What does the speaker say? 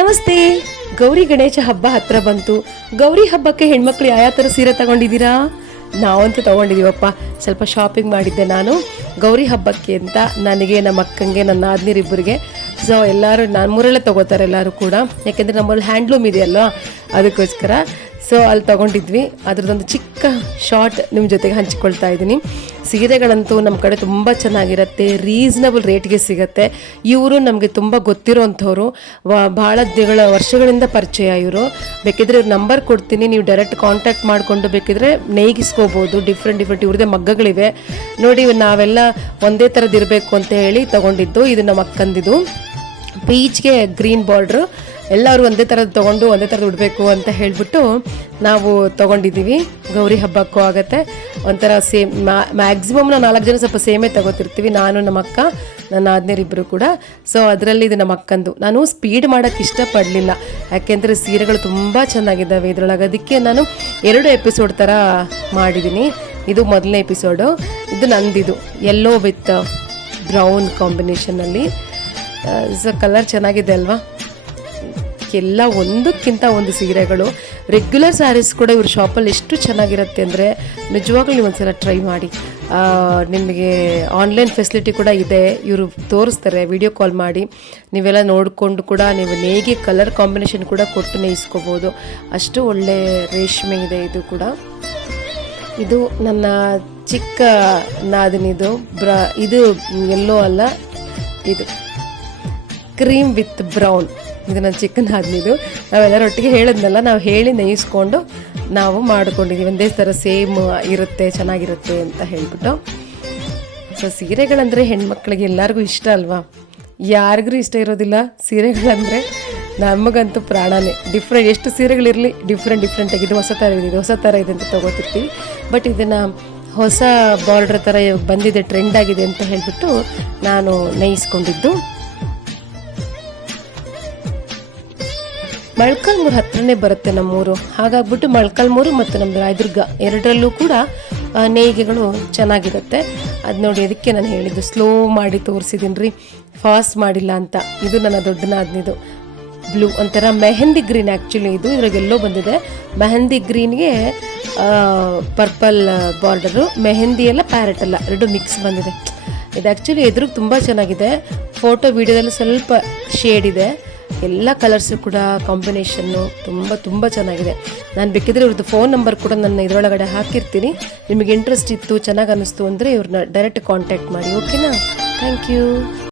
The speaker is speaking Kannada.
ನಮಸ್ತೆ. ಗೌರಿ ಗಣೇಶ ಹಬ್ಬ ಹತ್ರ ಬಂತು. ಗೌರಿ ಹಬ್ಬಕ್ಕೆ ಹೆಣ್ಮಕ್ಳು ಯಾವ ಥರ ಸೀರೆ ತಗೊಂಡಿದ್ದೀರಾ? ನಾವಂತೂ ತಗೊಂಡಿದ್ದೀವಪ್ಪ. ಸ್ವಲ್ಪ ಶಾಪಿಂಗ್ ಮಾಡಿದ್ದೆ ನಾನು ಗೌರಿ ಹಬ್ಬಕ್ಕೆ ಅಂತ. ನನಗೆ, ನಮ್ಮ ಅಕ್ಕಂಗೆ, ನನ್ನ ನಾದಿನಿರಿಬ್ಬರಿಗೆ. ಸೊ ಎಲ್ಲರೂ ನಮ್ಮೂರಲ್ಲೇ ತೊಗೋತಾರೆ ಎಲ್ಲರೂ ಕೂಡ, ಯಾಕೆಂದರೆ ನಮ್ಮಲ್ಲಿ ಹ್ಯಾಂಡ್ಲೂಮ್ ಇದೆಯಲ್ವ, ಅದಕ್ಕೋಸ್ಕರ. ಸೊ ಅಲ್ಲಿ ತೊಗೊಂಡಿದ್ವಿ. ಅದ್ರದ್ದೊಂದು ಚಿಕ್ಕ ಶಾರ್ಟ್ ನಿಮ್ಮ ಜೊತೆಗೆ ಹಂಚಿಕೊಳ್ತಾ ಇದ್ದೀನಿ. ಸೀರೆಗಳಂತೂ ನಮ್ಮ ಕಡೆ ತುಂಬ ಚೆನ್ನಾಗಿರುತ್ತೆ, ರೀಸನಬಲ್ ರೇಟ್ಗೆ ಸಿಗುತ್ತೆ. ಇವರು ನಮಗೆ ತುಂಬ ಗೊತ್ತಿರೋಂಥವ್ರು, ಭಾಳ ವರ್ಷಗಳಿಂದ ಪರಿಚಯ ಇವರು. ಬೇಕಿದ್ರೆ ಇವ್ರ ನಂಬರ್ ಕೊಡ್ತೀನಿ, ನೀವು ಡೈರೆಕ್ಟ್ ಕಾಂಟ್ಯಾಕ್ಟ್ ಮಾಡಿಕೊಂಡು ಬೇಕಿದ್ರೆ ನೇಗಿಸ್ಕೋಬೋದು. ಡಿಫ್ರೆಂಟ್ ಇವ್ರದ್ದೇ ಮಗ್ಗಗಳಿವೆ ನೋಡಿ. ನಾವೆಲ್ಲ ಒಂದೇ ಥರದ್ದು ಇರಬೇಕು ಅಂತ ಹೇಳಿ ತೊಗೊಂಡಿದ್ದು. ಇದು ನಮ್ಮ ಅಕ್ಕಂದಿದು, ಪೀಚ್ಗೆ ಗ್ರೀನ್ ಬಾರ್ಡ್ರು. ಎಲ್ಲರೂ ಒಂದೇ ಥರದ್ದು ತೊಗೊಂಡು ಒಂದೇ ಥರದ್ದು ಉಡಬೇಕು ಅಂತ ಹೇಳಿಬಿಟ್ಟು ನಾವು ತೊಗೊಂಡಿದ್ದೀವಿ. ಗೌರಿ ಹಬ್ಬಕ್ಕೂ ಆಗುತ್ತೆ ಒಂಥರ ಸೇಮ್. ಮ್ಯಾಕ್ಸಿಮಮ್ ನಾವು 4 ಜನ ಸ್ವಲ್ಪ ಸೇಮೇ ತೊಗೋತಿರ್ತೀವಿ, ನಾನು ನಮ್ಮ ಅಕ್ಕ, ನನ್ನ ನಾದಿನಿಯರಿಬ್ಬರು ಕೂಡ. ಸೊ ಅದರಲ್ಲಿ ಇದು ನಮ್ಮ ಅಕ್ಕಂದು. ನಾನು ಸ್ಪೀಡ್ ಮಾಡೋಕ್ಕೆ ಇಷ್ಟಪಡಲಿಲ್ಲ, ಯಾಕೆಂದರೆ ಸೀರೆಗಳು ತುಂಬ ಚೆನ್ನಾಗಿದ್ದಾವೆ ಇದರೊಳಗೆ. ಅದಕ್ಕೆ ನಾನು 2 ಎಪಿಸೋಡ್ ಥರ ಮಾಡಿದ್ದೀನಿ. ಇದು ಮೊದಲನೇ ಎಪಿಸೋಡು. ಇದು ನಂದಿದು ಯೆಲ್ಲೋ ವಿತ್ ಬ್ರೌನ್ ಕಾಂಬಿನೇಷನಲ್ಲಿ. ಸೊ ಕಲರ್ ಚೆನ್ನಾಗಿದೆ ಅಲ್ವಾ? ಎಲ್ಲ ಒಂದಕ್ಕಿಂತ ಒಂದು ಸೀರೆಗಳು. ರೆಗ್ಯುಲರ್ ಸ್ಯಾರೀಸ್ ಕೂಡ ಇವ್ರ ಶಾಪಲ್ಲಿ ಎಷ್ಟು ಚೆನ್ನಾಗಿರುತ್ತೆ ಅಂದರೆ ನಿಜವಾಗ್ಲೂ ನೀವು ಒಂದ್ಸಲ ಟ್ರೈ ಮಾಡಿ. ನಿಮಗೆ ಆನ್ಲೈನ್ ಫೆಸಿಲಿಟಿ ಕೂಡ ಇದೆ, ಇವರು ತೋರಿಸ್ತಾರೆ, ವಿಡಿಯೋ ಕಾಲ್ ಮಾಡಿ ನೀವೆಲ್ಲ ನೋಡಿಕೊಂಡು ಕೂಡ ನೀವು ನೇಯ್ಗೆ ಕಲರ್ ಕಾಂಬಿನೇಷನ್ ಕೂಡ ಕೊಟ್ಟು ನೇಯಿಸ್ಕೋಬೋದು. ಅಷ್ಟು ಒಳ್ಳೆ ರೇಷ್ಮೆ ಇದೆ ಇದು ಕೂಡ. ಇದು ನನ್ನ ಚಿಕ್ಕ ನಾದಿನಿದು ಇದು ಎಲ್ಲೋ ಅಲ್ಲ, ಇದು ಕ್ರೀಮ್ ವಿತ್ ಬ್ರೌನ್. ಇದು ನನ್ನ ಚಿಕ್ಕ ನಾದಿನಿದು. ನಾವೆಲ್ಲರೊಟ್ಟಿಗೆ ಹೇಳಿದ್ನಲ್ಲ, ನಾವು ಹೇಳಿ ನೇಯಿಸ್ಕೊಂಡು ನಾವು ಮಾಡ್ಕೊಂಡಿದ್ದೀವಿ. ಒಂದೇ ಥರ ಸೇಮ್ ಇರುತ್ತೆ, ಚೆನ್ನಾಗಿರುತ್ತೆ ಅಂತ ಹೇಳ್ಬಿಟ್ಟು. ಸೊ ಸೀರೆಗಳಂದರೆ ಹೆಣ್ಮಕ್ಳಿಗೆ ಎಲ್ಲರಿಗೂ ಇಷ್ಟ ಅಲ್ವಾ? ಯಾರಿಗೂ ಇಷ್ಟ ಇರೋದಿಲ್ಲ ಸೀರೆಗಳಂದರೆ? ನಮಗಂತೂ ಪ್ರಾಣನೇ. ಎಷ್ಟು ಸೀರೆಗಳಿರಲಿ ಡಿಫ್ರೆಂಟಾಗಿ ಇದು ಹೊಸ ಥರ ಇದೆ ಅಂತ ತೊಗೋತಿರ್ತೀವಿ. ಬಟ್ ಇದನ್ನು ಹೊಸ ಬಾರ್ಡ್ರ್ ಥರ ಬಂದಿದೆ, ಟ್ರೆಂಡ್ ಆಗಿದೆ ಅಂತ ಹೇಳಿಬಿಟ್ಟು ನಾನು ನೇಯಿಸ್ಕೊಂಡಿದ್ದು. ಮೊಳಕಾಲ್ಮೂರು ಹತ್ರನೇ ಬರುತ್ತೆ ನಮ್ಮೂರು. ಹಾಗಾಗ್ಬಿಟ್ಟು ಮೊಳಕಾಲ್ಮೂರು ಮತ್ತು ನಮ್ಮ ರಾಯದುರ್ಗ ಎರಡರಲ್ಲೂ ಕೂಡ ನೇಯ್ಗೆಗಳು ಚೆನ್ನಾಗಿರುತ್ತೆ. ಅದು ನೋಡಿ, ಅದಕ್ಕೆ ನಾನು ಹೇಳಿದ್ದು ಸ್ಲೋ ಮಾಡಿ ತೋರಿಸಿದ್ದೀನಿ ರೀ, ಫಾಸ್ಟ್ ಮಾಡಿಲ್ಲ ಅಂತ. ಇದು ನನ್ನ ದೊಡ್ಡ ನಾದಿನಿದು ಬ್ಲೂ, ಒಂಥರ ಮೆಹಂದಿ ಗ್ರೀನ್. ಆ್ಯಕ್ಚುಲಿ ಇದು ಇದ್ರಾಗೆಲ್ಲೋ ಬಂದಿದೆ. ಮೆಹಂದಿ ಗ್ರೀನ್ಗೆ ಪರ್ಪಲ್ ಬಾರ್ಡರು, ಮೆಹಂದಿ ಎಲ್ಲ ಪ್ಯಾರೆಟ್ ಎಲ್ಲ ಎರಡು ಮಿಕ್ಸ್ ಬಂದಿದೆ. ಇದು ಆ್ಯಕ್ಚುಲಿ ಎದುರಿಗೆ ತುಂಬ ಚೆನ್ನಾಗಿದೆ. ಫೋಟೋ ವಿಡಿಯೋದಲ್ಲಿ ಸ್ವಲ್ಪ ಶೇಡ್ ಇದೆ. ಎಲ್ಲ ಕಲರ್ಸು ಕೂಡ ಕಾಂಬಿನೇಷನ್ನು ತುಂಬ ಚೆನ್ನಾಗಿದೆ. ನಾನು ಬೇಕಿದ್ರೆ ಇವ್ರದ್ದು ಫೋನ್ ನಂಬರ್ ಕೂಡ ನನ್ನ ಇದರೊಳಗಡೆ ಹಾಕಿರ್ತೀನಿ. ನಿಮಗೆ ಇಂಟ್ರೆಸ್ಟ್ ಇತ್ತು, ಚೆನ್ನಾಗಿ ಅನ್ನಿಸ್ತು ಅಂದರೆ ಇವ್ರನ್ನ ಡೈರೆಕ್ಟ್ ಕಾಂಟ್ಯಾಕ್ಟ್ ಮಾಡಿ. ಓಕೆನಾ? Thank you.